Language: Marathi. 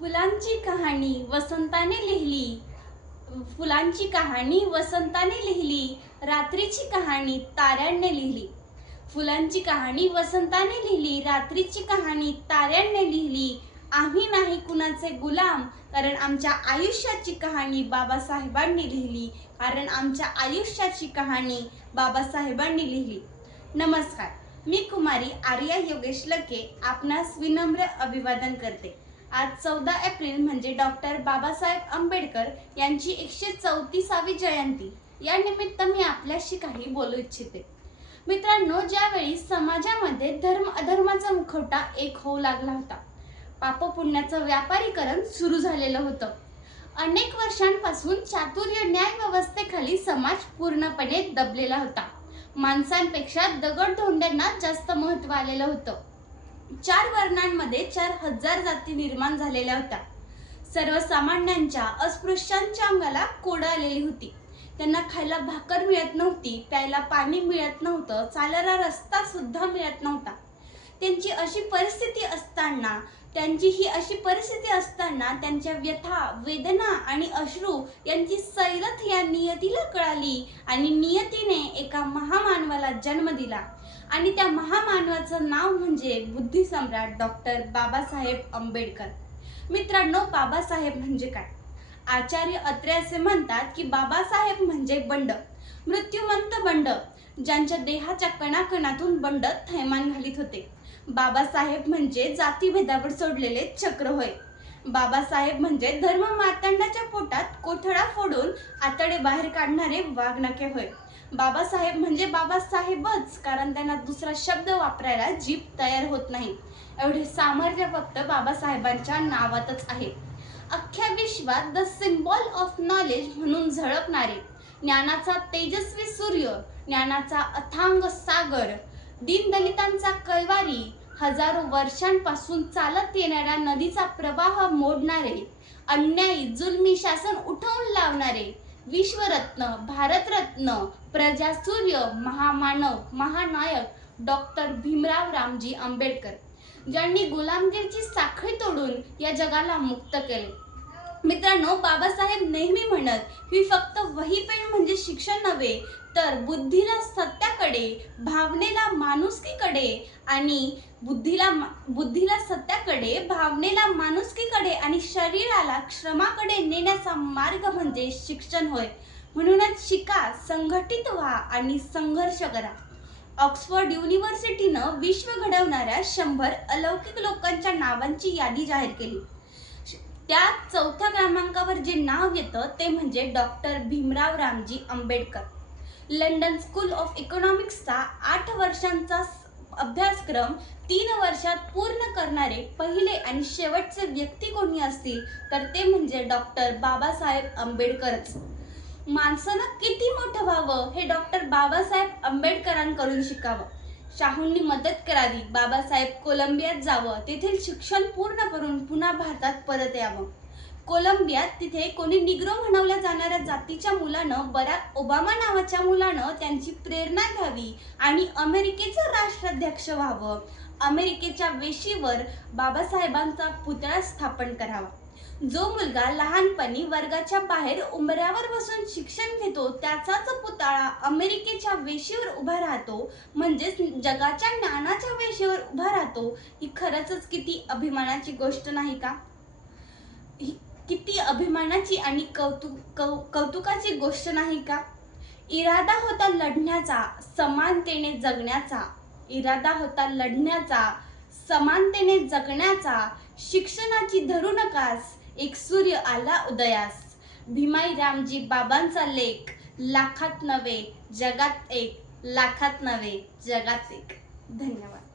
फुलांची कहाणी वसंताने लिहिली. फुलांची कहाणी वसंताने लिहिली. रात्रीची कहाणी ताऱ्यांनी लिहिली. फुलांची कहाणी वसंताने लिहिली. रात्रीची कहाणी ताऱ्यांनी लिहिली. आम्ही नाही कुणाचे गुलाम कारण आमच्या आयुष्याची कहाणी बाबासाहेबांनी लिहिली. कारण आमच्या आयुष्याची कहाणी बाबासाहेबांनी लिहिली. नमस्कार. मी कुमारी आर्या योगेश लके आपणास विनम्र अभिवादन करते. आज चौदा एप्रिल म्हणजे डॉक्टर बाबासाहेब आंबेडकर यांची एकशे चौतीसावी जयंती. या निमित्त मी आपल्याशी काही बोलू इच्छिते. मित्रांनो ज्यावेळी समाजामध्ये धर्म अधर्माचा मुखवटा एक होऊ लागला होता पाप पुण्याचं व्यापारीकरण सुरू झालेलं होतं. अनेक वर्षांपासून चातुर्य न्याय व्यवस्थेखाली समाज पूर्णपणे दबलेला होता. माणसांपेक्षा दगड धोंड्यांना जास्त महत्त्व आलेलं होतं. चार वर्णांमध्ये चार हजार जाती निर्माण झालेल्या होत्या. सर्वसामान्यांच्या अस्पृश्यांच्या अंगाला कोड आलेली होती. त्यांना खायला भाकर मिळत नव्हती प्यायला पाणी मिळत नव्हतं चालायला रस्ता सुद्धा मिळत नव्हता. त्यांची अशी परिस्थिती असताना त्यांची ही अशी परिस्थिती असताना त्यांच्या व्यथा वेदना आणि अश्रू यांची सैरथ या नियतीला कळाली आणि नियतीने एका महामानवाला जन्म दिला. आणि त्या महामानवाचं नाव म्हणजे बुद्धिसम्राट डॉक्टर बाबासाहेब आंबेडकर. मित्रांनो बाबासाहेब म्हणजे काय? आचार्य अत्रे असे म्हणतात की बाबासाहेब म्हणजे बंड मृत्युमंत बंड ज्यांच्या देहाच्या कणाकणातून बंड थैमान घालीत होते. बाबासाहेब म्हणजे जातीभेदावर सोडलेले चक्र होय. बाबासाहेब म्हणजे धर्म मार्तंडाच्या पोटात कोथळा फोडून आतडे बाहेर काढणारे वाघनखे होय. बाबासाहेब म्हणजे बाबासाहेबच कारण त्यांना दुसरा शब्द वापरायला जीभ तयार होत नाही. एवढे सामर्थ्य फक्त बाबासाहेबांच्या नावातच आहे. अख्ख्या विश्वात द सिम्बॉल ऑफ नॉलेज म्हणून झळकणारे ज्ञानाचा तेजस्वी सूर्य ज्ञानाचा अथांग सागर दीनदलितांचा कैवारी हजारो वर्षांपासून चालत येणाऱ्या नदीचा प्रवाह मोडणारे अन्यायी जुलमी शासन उठवून लावणारे विश्वरत्न भारतरत्न प्रजासूर्य महामानव महानायक डॉक्टर भीमराव रामजी आंबेडकर ज्यांनी गुलामगिरीची साखळी तोडून या जगाला मुक्त केले. मित्रांनो बाबासाहेब नेहमी म्हणत ही फक्त वही पेन म्हणजे शिक्षण नव्हे तर बुद्धीला सत्याकडे भावनेला माणुसकीकडे आणि बुद्धीला बुद्धीला सत्याकडे भावनेला माणुसकीकडे आणि शरीराला श्रमाकडे नेण्याचा मार्ग म्हणजे शिक्षण होय. म्हणूनच शिका संघटित व्हा आणि संघर्ष करा. ऑक्सफर्ड युनिव्हर्सिटीनं विश्व घडवणाऱ्या शंभर अलौकिक लोकांच्या नावांची यादी जाहीर केली. त्या चौथ्या क्रमांकावर जे नाव येतं ते म्हणजे doctor Bhimrao Ramji Ambedkar. London school of इकॉनॉमिक्सचा आठ वर्षांचा अभ्यासक्रम तीन वर्षात पूर्ण करणारे पहिले आणि शेवटचे व्यक्ती कोणी असतील तर ते म्हणजे डॉक्टर बाबासाहेब आंबेडकरच. माणसानं किती मोठं व्हावं हे डॉक्टर बाबासाहेब आंबेडकरांकडून शिकावं. शाहूंनी मदत करावी. बाबासाहेब कोलंबियात जावं. तेथील शिक्षण पूर्ण करून पुन्हा भारतात परत यावं. कोलंबियात तिथे कोणी निग्रो म्हणवल्या जाणाऱ्या जातीच्या मुलानं बराक ओबामा नावाच्या मुलानं त्यांची प्रेरणा घ्यावी आणि अमेरिकेचं राष्ट्राध्यक्ष व्हावं. अमेरिकेच्या वेशीवर बाबासाहेबांचा पुतळा स्थापन करावा. जो मुलगा लहानपणी वर्गाच्या बाहेर उंबऱ्यावर बसून शिक्षण घेतो त्याचाच पुतळा अमेरिकेच्या वेशीवर उभा राहतो म्हणजेच जगाच्या ज्ञानाच्या वेशीवर उभा राहतो ही खरंच किती अभिमानाची गोष्ट नाही का? ही किती अभिमानाची आणि कौतुक कौ कौतुकाची गोष्ट नाही का? इरादा होता लढण्याचा समानतेने जगण्याचा. इरादा होता लढण्याचा समानतेने जगण्याचा शिक्षणाची धरू नकास. एक सूर्य आला उदयास. भीमाई रामजी बाबांचा लेख लाखात नव्हे जगात एक लाखात नव्हे जगात एक. धन्यवाद.